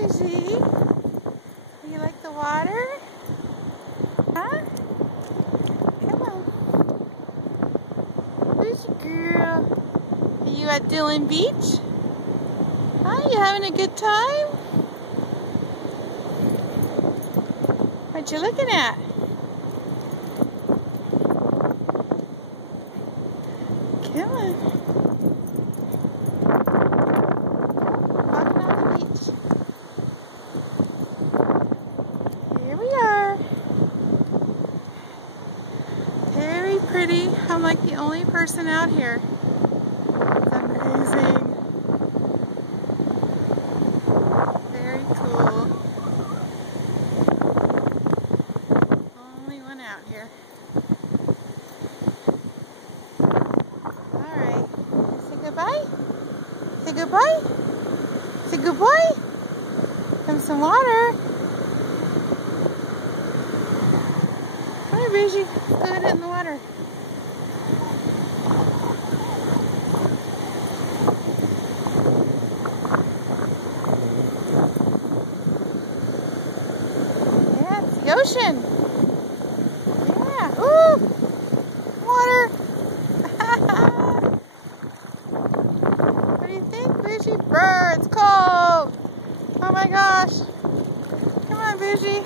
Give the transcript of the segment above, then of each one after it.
Bougie. Do you like the water? Huh? Come on. Bougie girl. Are you at Dillon Beach? Huh? You having a good time? What you looking at? Come on. Walking on the beach. Here we are. Very pretty. I'm like the only person out here. It's amazing. Very cool. Only one out here. Alright. Say goodbye. Say goodbye. Say goodbye. Have some water. Come here, Bougie. Go ahead in the water. Yeah, it's the ocean. Yeah. Ooh! Water! What do you think, Bougie? Brr, it's cold! Oh my gosh! Come on, Bougie.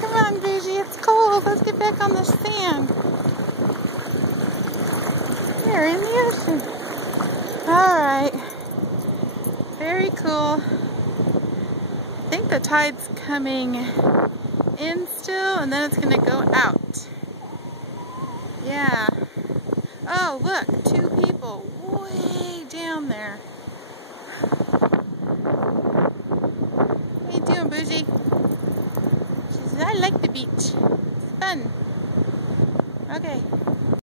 Come on, Bougie, it's cold. Let's get back on the sand. We're in the ocean. Alright. Very cool. I think the tide's coming in still, and then it's going to go out. Yeah. Oh, look, 2 people way down there. What are you doing, Bougie? She says, I like the beach. It's fun. Okay.